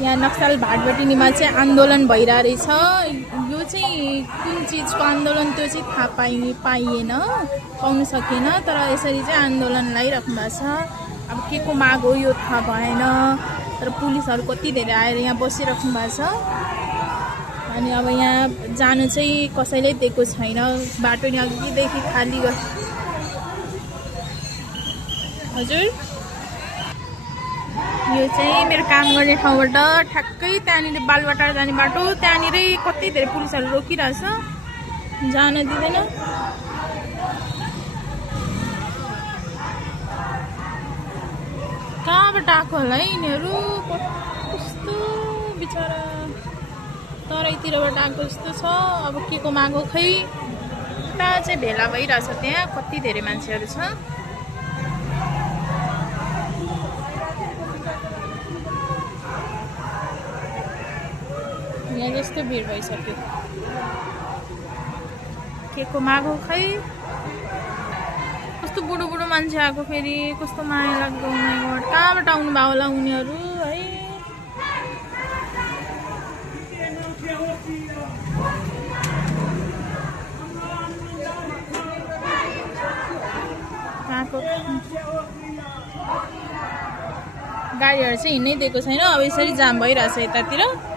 यहाँ नक्सल भाटबटिनीमा चाहिँ आन्दोलन भइरहेछ। यो चाहिँ कुन चिजको आन्दोलन त्यो चाहिँ थाहा पाइएन, पाउन सकिएन। तर यसरी चाहिँ आन्दोलन लगाइराख्नु भएको छ। अब के को माग हो यो थाहा भएन। तर पुलिसहरू कति धेरै आएर यहाँ बसिराख्नु भएको छ। अनि अब यहाँ जानु चाहिँ कसैले दिएको छैन। बाटो नि अघिदेखि खाली हजुर यो चाहिँ मेरो काम गर्ने ठाउँबाट ठ्याक्कै त्यहाँनिर बालुवाटार जाने बाटो, त्यहाँनिरै कति धेरै पुलिसहरू रोकिरहेछ, जान दिँदैन। कहाँबाट आएको होला है यिनीहरू, कस्तो बिचरा तराईतिरबाट आएको जस्तो छ। अब के को माग हो खै। उता चाहिँ भेला भइरहेछ, त्यहाँ कति धेरै मान्छेहरू छ। यहाँ जस्तो भिड भइसक्यो। के को माग हो खै। कस्तो बुढो बुढो मान्छे आएको, फेरि कस्तो माया लाग्दो। कहाँबाट आउनु भयो होला उनीहरू है। गाडीहरू चाहिँ हिँड्नै दिएको छैन। अब यसरी जाम भइरहेछ यतातिर।